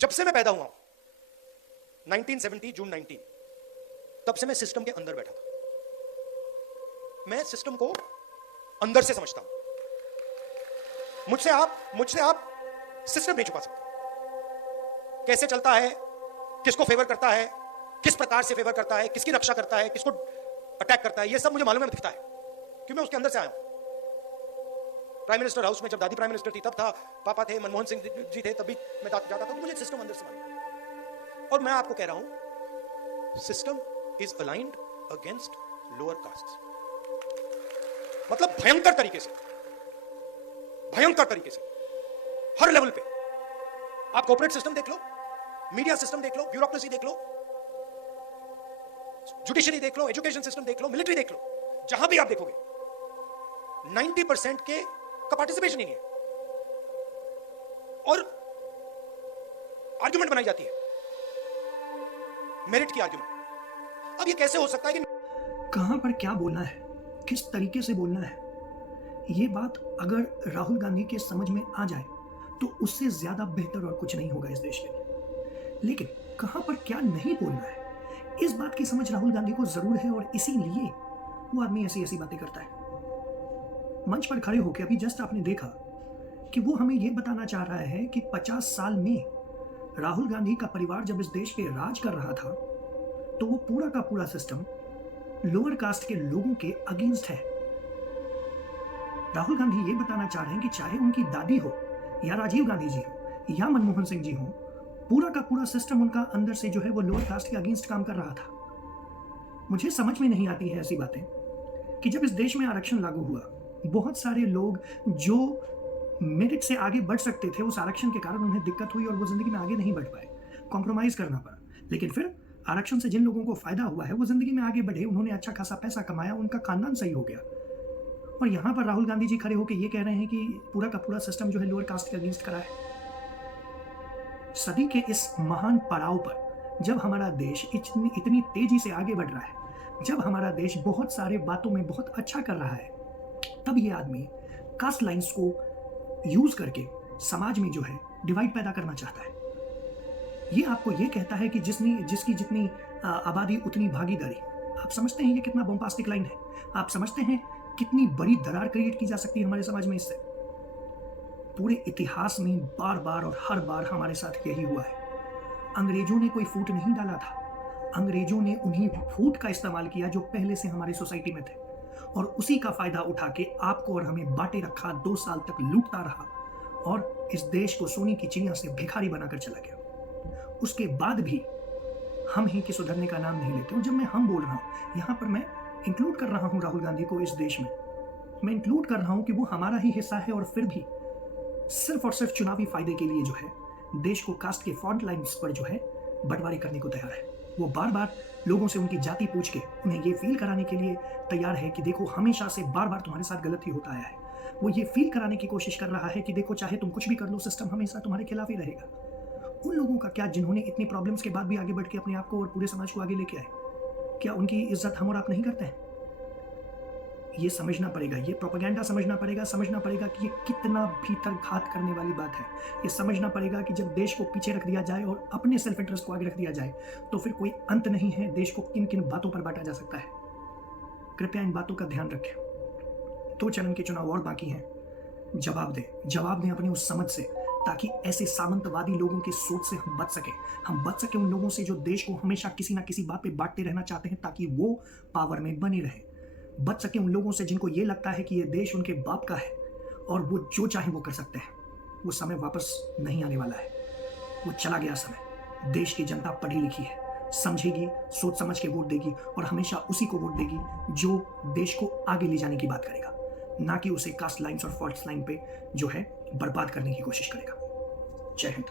जब से मैं पैदा हुआ हूं 1970 जून 19, तब से मैं सिस्टम के अंदर बैठा था। मैं सिस्टम को अंदर से समझता हूं। मुझसे आप सिस्टम नहीं छुपा सकते। कैसे चलता है, किसको फेवर करता है, किस प्रकार से फेवर करता है, किसकी रक्षा करता है, किसको अटैक करता है, ये सब मुझे मालूम है, दिखता है क्योंकि मैं उसके अंदर से आया हूं। प्राइम मिनिस्टर हाउस में जब दादी प्राइम मिनिस्टर थी तब था, पापा थे, मनमोहन सिंह जी थे, तब भी मैं जाता था, तो मुझे सिस्टम अंदर से मालूम। और मैं आपको कह रहा हूं, system is aligned against lower caste. मतलब भयंकर तरीके से, हर लेवल पे। आप कॉर्पोरेट सिस्टम देख लो, मीडिया सिस्टम देख लो, ब्यूरोक्रेसी देख लो, जुडिशरी देख लो, एजुकेशन सिस्टम देख लो, मिलिट्री देख लो, जहां भी आप देखोगे 90% का पार्टिसिपेशन ही नहीं है। और आर्ग्यूमेंट बनाई जाती है, मेरिट की आर्ग्यूमेंट। अब ये कैसे हो सकता है कि कहां पर क्या बोलना है, किस तरीके से बोलना है, ये बात अगर राहुल गांधी के समझ में आ जाए तो उससे ज्यादा बेहतर और कुछ नहीं होगा इस देश के लिए। लेकिन कहां पर क्या नहीं बोलना है, इस बात की समझ राहुल गांधी को जरूर है और इसीलिए वो आदमी ऐसी ऐसी बातें करता है। मंच पर खड़े होकर अभी जस्ट आपने देखा कि वो हमें यह बताना चाह रहा है कि 50 साल में राहुल गांधी का परिवार जब इस देश पे राज कर रहा था तो वो पूरा का पूरा सिस्टम लोअर कास्ट के लोगों के अगेंस्ट है। राहुल गांधी ये बताना चाह रहे हैं कि चाहे उनकी दादी हो या राजीव गांधी जी हो या मनमोहन सिंह जी हो, पूरा का पूरा सिस्टम उनका अंदर से जो है वो लोअर कास्ट के अगेंस्ट काम कर रहा था। मुझे समझ में नहीं आती है ऐसी बातें कि जब इस देश में आरक्षण लागू हुआ, बहुत सारे लोग जो मेरिट से आगे बढ़ सकते थे, उस आरक्षण के कारण उन्हें दिक्कत हुई और वो जिंदगी में आगे नहीं बढ़ पाए, कॉम्प्रोमाइज करना पड़ा। लेकिन फिर आरक्षण से जिन लोगों को फायदा हुआ है वो जिंदगी में आगे बढ़े, उन्होंने अच्छा खासा पैसा कमाया, उनका खानदान सही हो गया। और यहाँ पर राहुल गांधी जी खड़े होकर ये कह रहे हैं कि पूरा का पूरा सिस्टम जो है लोअर कास्ट के अगेंस्ट करा है। सदी के इस महान पड़ाव पर जब हमारा देश इतनी तेजी से आगे बढ़ रहा है, जब हमारा देश बहुत सारे बातों में बहुत अच्छा कर रहा है, तब ये आदमी कास्ट लाइंस को यूज करके समाज में जो है डिवाइड पैदा करना चाहता है। ये आपको ये कहता है कि जिसकी जितनी आबादी उतनी भागीदारी। आप समझते हैं ये कितना बॉम्बास्टिक लाइन है? आप समझते हैं कितनी बड़ी दरार क्रिएट की जा सकती है हमारे समाज में इससे? पूरे इतिहास में बार बार और हर बार हमारे साथ यही हुआ है। अंग्रेजों ने कोई फूट नहीं डाला था, अंग्रेजों ने उन्हीं फूट का इस्तेमाल किया जो पहले से हमारी सोसाइटी में थे, और उसी का फायदा उठा के आपको और हमें बांटे रखा, 2 साल तक लूटता रहा और इस देश को सोने की चिड़िया से भिखारी बनाकर चला गया। उसके बाद भी हम ही के सुधरने का नाम नहीं लेते। और जब मैं हम बोल रहा हूं, यहां पर मैं इंक्लूड कर रहा हूं राहुल गांधी को इस देश में। मैं इंक्लूड कर रहा हूं कि वो हमारा ही हिस्सा है और फिर भी सिर्फ और सिर्फ चुनावी फायदे के लिए जो है देश को कास्ट के फ्रंट लाइन्स पर जो है बंटवारे करने को तैयार है। वो बार बार लोगों से उनकी जाति पूछ के उन्हें ये फील कराने के लिए तैयार है कि देखो हमेशा से बार बार तुम्हारे साथ गलत ही होता आया है। वो ये फील कराने की कोशिश कर रहा है कि देखो चाहे तुम कुछ भी कर लो, सिस्टम हमेशा तुम्हारे खिलाफ ही रहेगा। उन लोगों का क्या जिन्होंने इतनी प्रॉब्लम्स के बाद भी आगे बढ़ के अपने आप को और पूरे समाज को आगे लेके आए, क्या उनकी इज्जत हम और आप नहीं करते हैं? ये समझना पड़ेगा, ये प्रोपेगेंडा समझना पड़ेगा कि ये कितना भीतर घात करने वाली बात है। ये समझना पड़ेगा कि जब देश को पीछे रख दिया जाए और अपने सेल्फ इंटरेस्ट को आगे रख दिया जाए तो फिर कोई अंत नहीं है। देश को किन किन बातों पर बांटा जा सकता है, कृपया इन बातों का ध्यान रखें। 2 चरण के चुनाव और बाकी हैं। जवाब दें अपनी उस समझ से, ताकि ऐसे सामंतवादी लोगों की सोच से हम बच सके उन लोगों से जो देश को हमेशा किसी ना किसी बात पे बांटते रहना चाहते हैं ताकि वो पावर में बने रहे। बच सके उन लोगों से जिनको ये लगता है कि ये देश उनके बाप का है और वो जो चाहे वो कर सकते हैं। वो समय वापस नहीं आने वाला है, वो चला गया समय। देश की जनता पढ़ी लिखी है, समझेगी, सोच समझ के वोट देगी और हमेशा उसी को वोट देगी जो देश को आगे ले जाने की बात करेगा, ना कि उसे कास्ट लाइन्स और फॉल्ट लाइन पे जो है बर्बाद करने की कोशिश करेगा। जय हिंद।